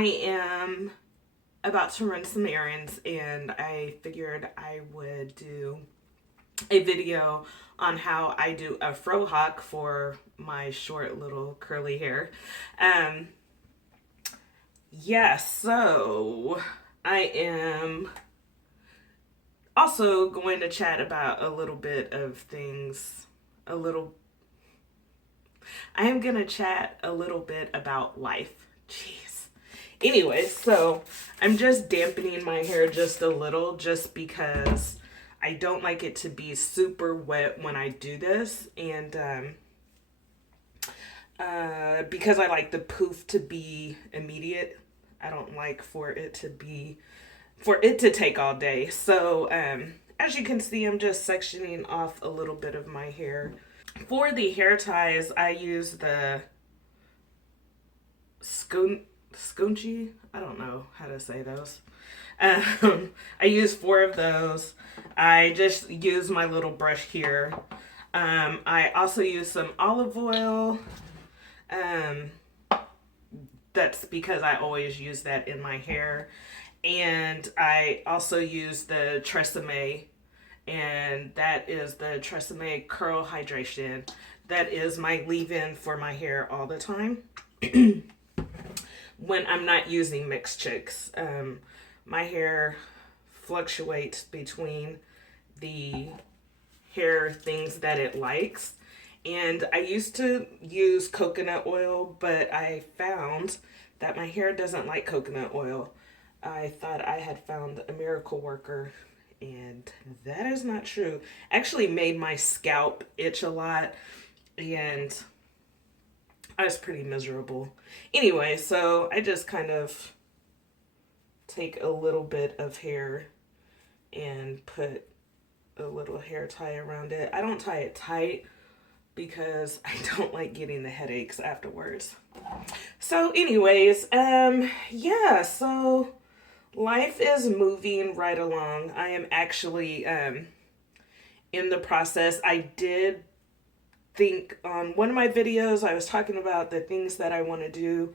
I am about to run some errands, and I figured I would do a video on how I do a frohawk for my short little curly hair. Um, yeah, so I am also going to chat about a little bit of things, a little, I am going to chat a little bit about life. Jeez. Anyway, so I'm just dampening my hair just a little just because I don't like it to be super wet when I do this. And because I like the poof to be immediate, I don't like for it to take all day. So as you can see, I'm just sectioning off a little bit of my hair. For the hair ties, I use the scunchie. I don't know how to say those. I use 4 of those. I just use my little brush here. I also use some olive oil. Um, that's because I always use that in my hair. And I also use the Tresemme, and that is the Tresemme Curl Hydration. That is my leave-in for my hair all the time when I'm not using Mix Chicks. My hair fluctuates between the hair things that it likes. And I used to use coconut oil, but I found that my hair doesn't like coconut oil. I thought I had found a miracle worker, and that is not true. Actually made my scalp itch a lot, and I was pretty miserable. Anyway, so I just kind of take a little bit of hair and put a little hair tie around it. I don't tie it tight because I don't like getting the headaches afterwards. So anyways, yeah, so life is moving right along. I am actually in the process. I did think on one of my videos, I was talking about the things that I want to do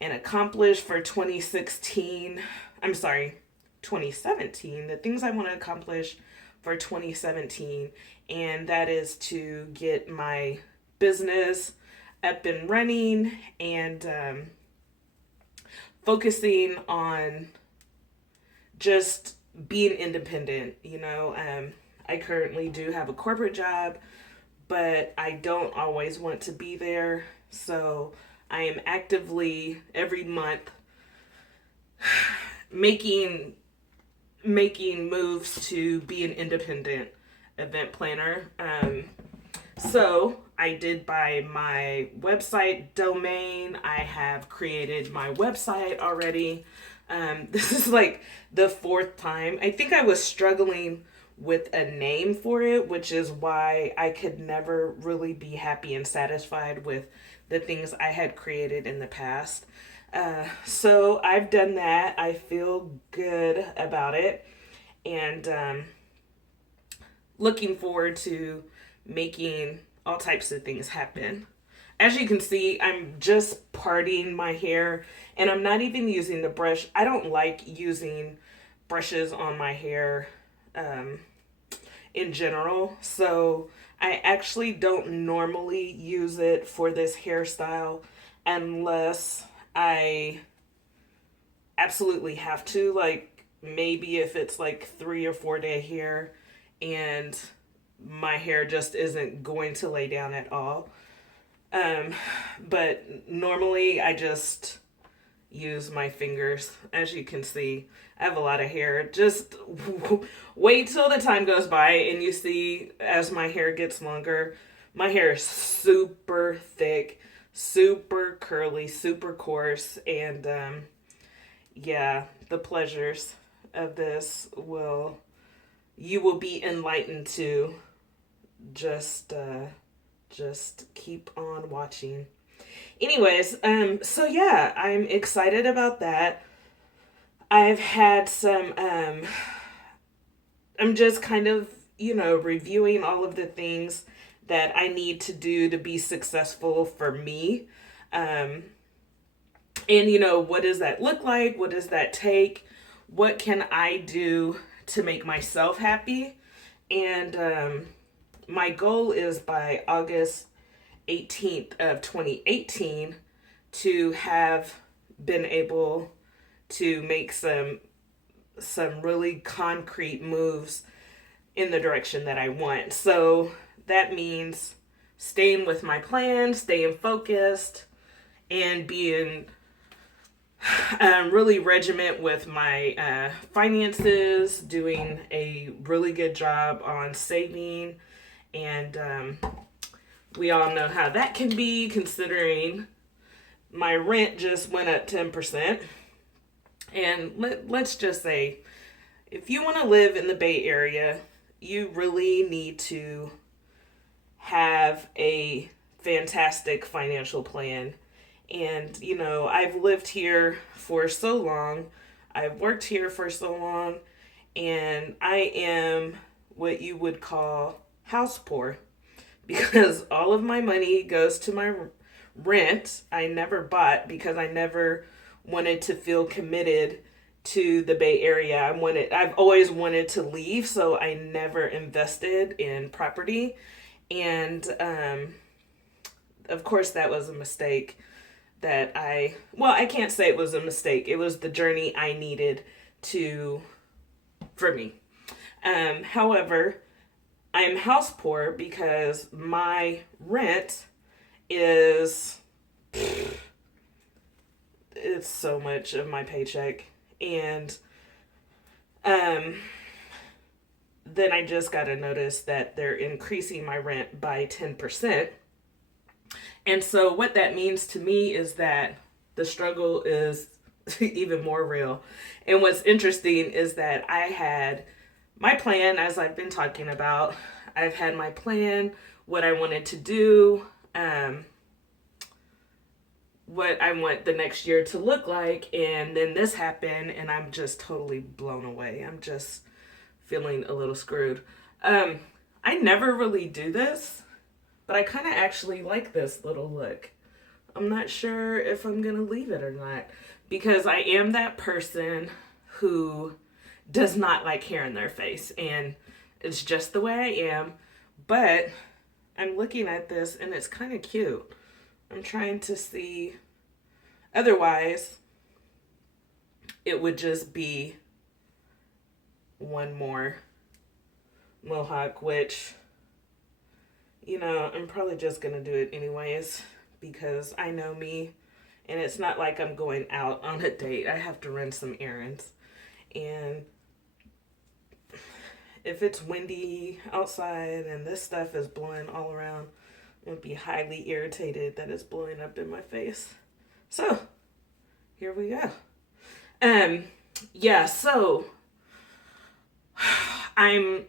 and accomplish for 2016. I'm sorry, 2017. The things I want to accomplish for 2017, and that is to get my business up and running and focusing on just being independent. I currently do have a corporate job, but I don't always want to be there. So I am actively every month making moves to be an independent event planner. So I did buy my website domain. I have created my website already. This is like the 4th time. I think I was struggling with a name for it, which is why I could never really be happy and satisfied with the things I had created in the past. So I've done that. I feel good about it, and looking forward to making all types of things happen. As you can see, I'm just parting my hair, and I'm not even using the brush. I don't like using brushes on my hair in general, so I actually don't normally use it for this hairstyle unless I absolutely have to, like maybe if it's like 3 or 4 day hair and my hair just isn't going to lay down at all. But normally I just use my fingers. As you can see, I have a lot of hair. Just wait till the time goes by and you see as my hair gets longer, my hair is super thick, super curly, super coarse, and yeah, the pleasures of this you will be enlightened to. Just keep on watching. Anyways, so yeah, I'm excited about that. I've had some I'm just kind of, reviewing all of the things that I need to do to be successful for me. And, what does that look like? What does that take? What can I do to make myself happy? And my goal is by August 18th of 2018 to have been able to make some really concrete moves in the direction that I want. So that means staying with my plan, staying focused, and being really regiment with my finances, doing a really good job on saving. And we all know how that can be, considering my rent just went up 10%. And let's just say, if you want to live in the Bay Area, you really need to have a fantastic financial plan. And, I've lived here for so long, I've worked here for so long, and I am what you would call house poor, because all of my money goes to my rent. I never bought because I never wanted to feel committed to the Bay Area. I've always wanted to leave, so I never invested in property. And of course that was a mistake that I can't say it was a mistake. It was the journey I needed for me. However, I'm house poor because my rent is, it's so much of my paycheck. And then I just got to notice that they're increasing my rent by 10%. And so what that means to me is that the struggle is even more real. And what's interesting is that I had my plan, as I've been talking about. I've had my plan, what I wanted to do, what I want the next year to look like. And then this happened, and I'm just totally blown away. I'm just feeling a little screwed. I never really do this, but I kind of actually like this little look. I'm not sure if I'm going to leave it or not, because I am that person who does not like hair in their face, and it's just the way I am. But I'm looking at this and it's kind of cute. I'm trying to see. Otherwise, it would just be one more mohawk, which, I'm probably just going to do it anyways, because I know me, and it's not like I'm going out on a date. I have to run some errands. And if it's windy outside and this stuff is blowing all around, I would be highly irritated that it's blowing up in my face. So, here we go. So I'm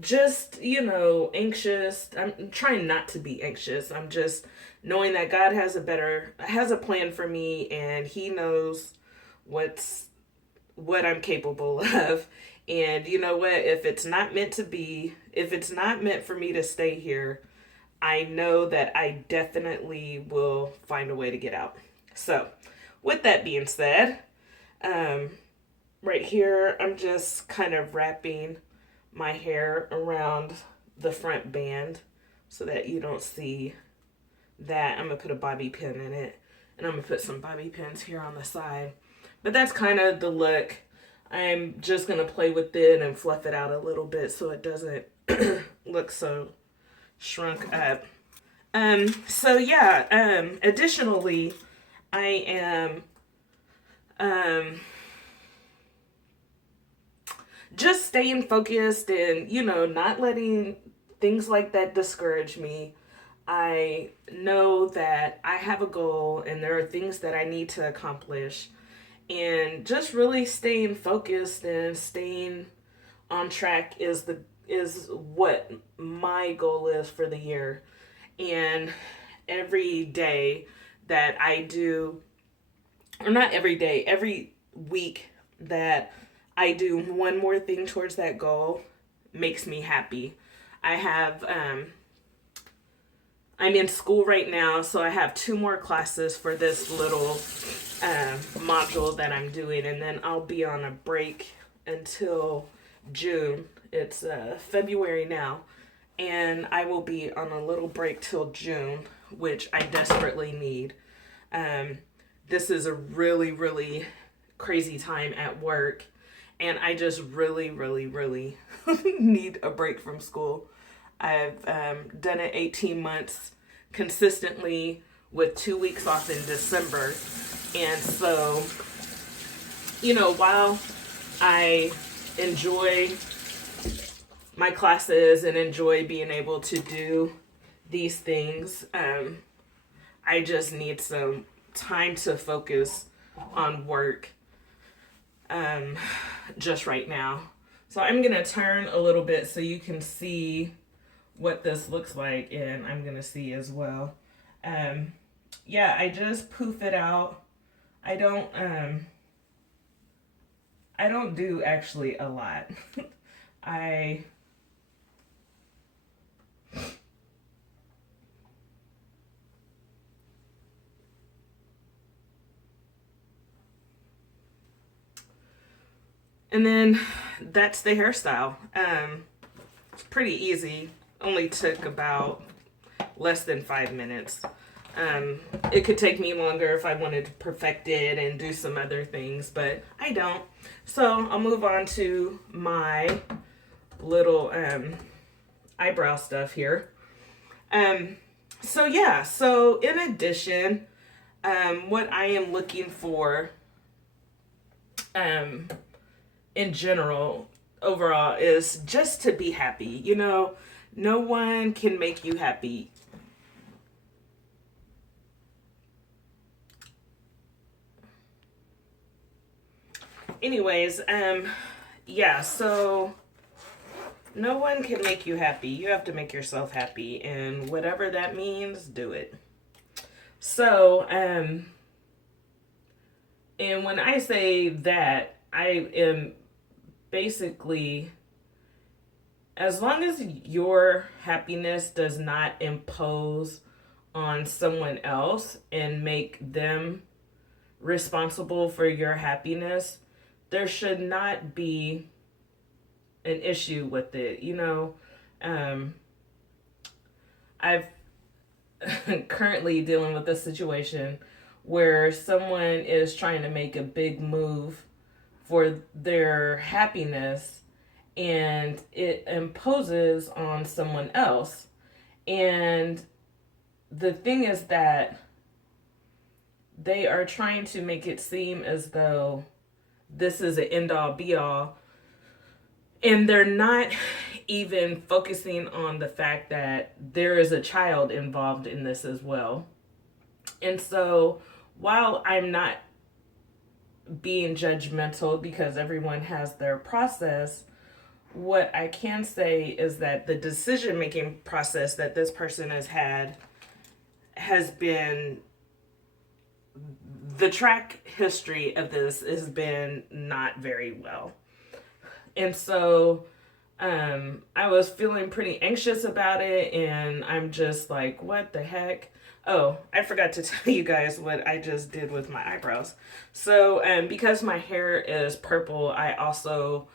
just, anxious. I'm trying not to be anxious. I'm just knowing that God has a plan for me, and He knows what I'm capable of. And you know what? If it's not meant for me to stay here, I know that I definitely will find a way to get out. So, with that being said, right here, I'm just kind of wrapping my hair around the front band so that you don't see that. I'm going to put a bobby pin in it, and I'm going to put some bobby pins here on the side. But that's kind of the look. I'm just going to play with it and fluff it out a little bit so it doesn't look so shrunk up. Additionally, I am just staying focused and, not letting things like that discourage me. I know that I have a goal and there are things that I need to accomplish, and just really staying focused and staying on track is what my goal is for the year. And every day that I do, or not every day, every week that I do one more thing towards that goal makes me happy. I have I'm in school right now, so I have 2 more classes for this little module that I'm doing, and then I'll be on a break until June. It's February now, and I will be on a little break till June, which I desperately need. This is a really, really crazy time at work, and I just really, really, really need a break from school. I've done it 18 months consistently with 2 weeks off in December. And so, you know, while I enjoy my classes and enjoy being able to do these things, I just need some time to focus on work just right now. So I'm going to turn a little bit so you can see what this looks like, and I'm going to see as well. Yeah, I just poof it out. I don't do actually a lot. I And then that's the hairstyle. It's pretty easy. Only took about less than 5 minutes. It could take me longer if I wanted to perfect it and do some other things, but I don't. So I'll move on to my little eyebrow stuff here. So yeah, so in addition, what I am looking for in general, overall, is just to be happy. You know, no one can make you happy. Anyways, yeah, so no one can make you happy. You have to make yourself happy, and whatever that means, do it. So, and when I say that, I am basically, as long as your happiness does not impose on someone else and make them responsible for your happiness, there should not be an issue with it. You know, I've currently dealing with a situation where someone is trying to make a big move for their happiness, and it imposes on someone else. And the thing is that they are trying to make it seem as though this is an end-all be-all, and they're not even focusing on the fact that there is a child involved in this as well. And so while I'm not being judgmental, because everyone has their process, what I can say is that the decision-making process that this person has had has been, the track history of this has been not very well. And so I was feeling pretty anxious about it, and I'm just like, what the heck? Oh, I forgot to tell you guys what I just did with my eyebrows. So because my hair is purple, I also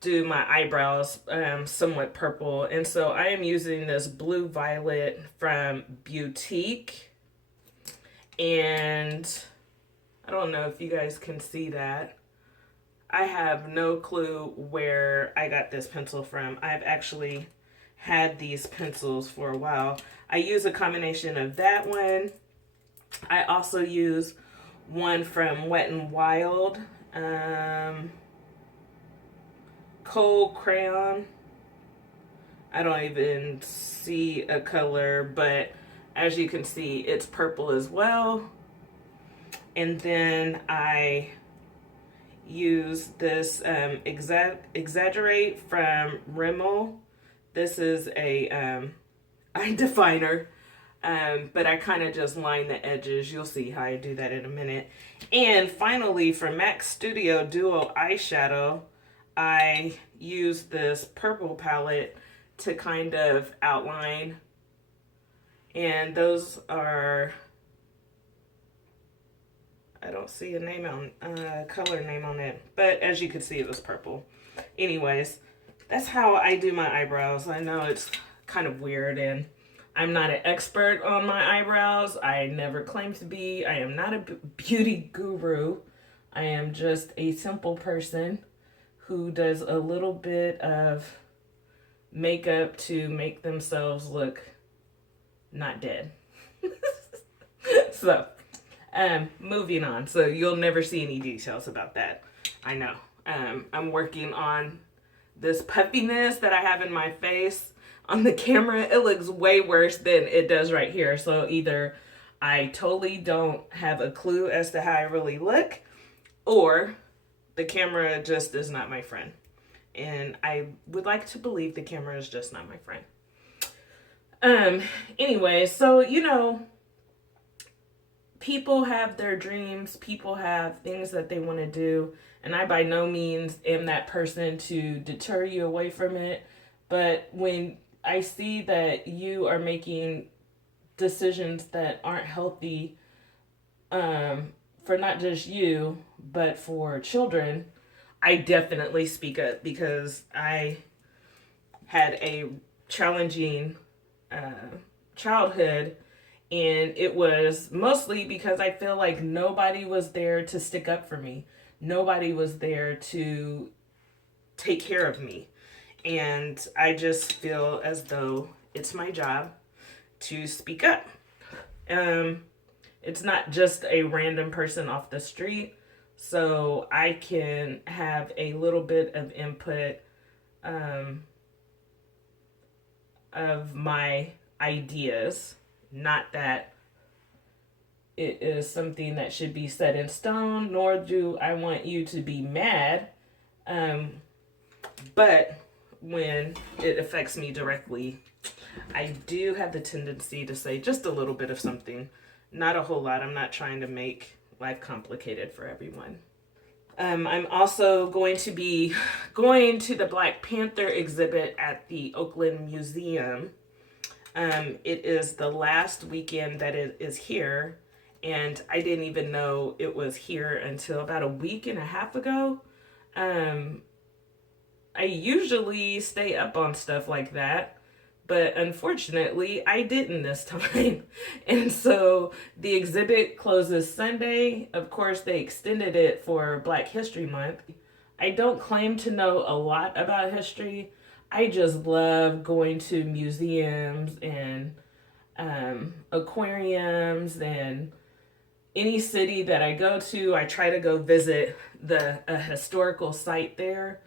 do my eyebrows somewhat purple. And so I am using this blue violet from Boutique. And I don't know if you guys can see that. I have no clue where I got this pencil from. I've actually had these pencils for a while. I use a combination of that one. I also use one from Wet n Wild, Cold Crayon. I don't even see a color, but as you can see, it's purple as well. And then I use this Exaggerate from Rimmel. This is a eye definer, but I kind of just line the edges. You'll see how I do that in a minute. And finally, from MAC Studio Duo Eyeshadow, I use this purple palette to kind of outline And those are, I don't see a name on, color name on it, but as you can see, it was purple. Anyways, that's how I do my eyebrows. I know it's kind of weird, and I'm not an expert on my eyebrows. I never claimed to be. I am not a beauty guru. I am just a simple person who does a little bit of makeup to make themselves look not dead. So, moving on. So you'll never see any details about that. I know. I'm working on this puffiness that I have in my face. On the camera, it looks way worse than it does right here. So either I totally don't have a clue as to how I really look, or the camera just is not my friend. And I would like to believe the camera is just not my friend. Anyway, so, you know, people have their dreams, people have things that they want to do, and I by no means am that person to deter you away from it. But when I see that you are making decisions that aren't healthy, for not just you, but for children, I definitely speak up, because I had a challenging childhood, and it was mostly because I feel like nobody was there to stick up for me. Nobody was there to take care of me. And I just feel as though it's my job to speak up. It's not just a random person off the street, so I can have a little bit of input of my ideas. Not that it is something that should be set in stone, nor do I want you to be mad. But when it affects me directly, I do have the tendency to say just a little bit of something. Not a whole lot. I'm not trying to make life complicated for everyone. I'm also going to be going to the Black Panther exhibit at the Oakland Museum. It is the last weekend that it is here, and I didn't even know it was here until about a week and a half ago. I usually stay up on stuff like that, but unfortunately I didn't this time. And so the exhibit closes Sunday. Of course, they extended it for Black History Month. I don't claim to know a lot about history. I just love going to museums and aquariums, and any city that I go to, I try to go visit a historical site there.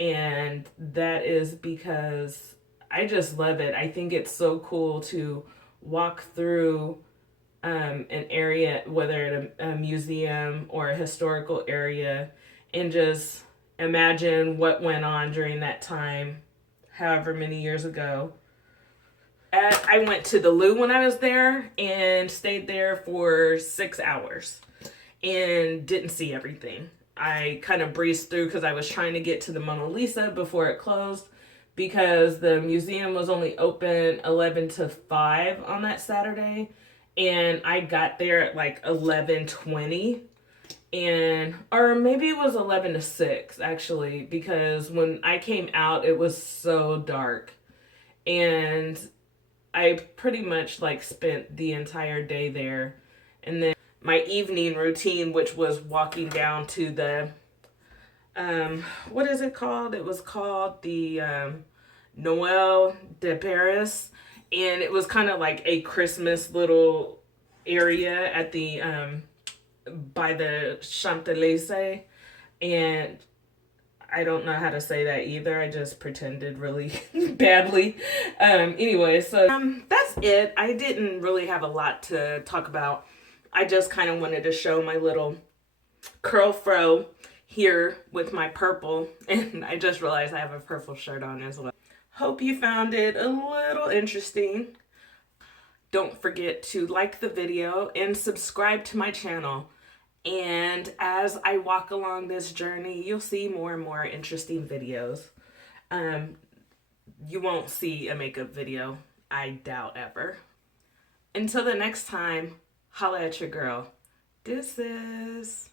And that is because I just love it. I think it's so cool to walk through an area, whether it's a museum or a historical area, and just imagine what went on during that time, however many years ago. I went to the Loo when I was there and stayed there for 6 hours and didn't see everything. I kind of breezed through because I was trying to get to the Mona Lisa before it closed, because the museum was only open 11 to 5 on that Saturday, and I got there at like 11:20, and or maybe it was 11 to 6 actually, because when I came out it was so dark, and I pretty much like spent the entire day there. And then my evening routine, which was walking down to the what is it called? It was called the Noël de Paris, and it was kind of like a Christmas little area at the by the Champs-Élysées, and I don't know how to say that either. I just pretended really badly. Anyway, so that's it. I didn't really have a lot to talk about. I just kind of wanted to show my little curl fro here with my purple. And I just realized I have a purple shirt on as well. Hope you found it a little interesting. Don't forget to like the video and subscribe to my channel. And as I walk along this journey, you'll see more and more interesting videos. You won't see a makeup video, I doubt ever. Until the next time, holla at your girl. Deuces.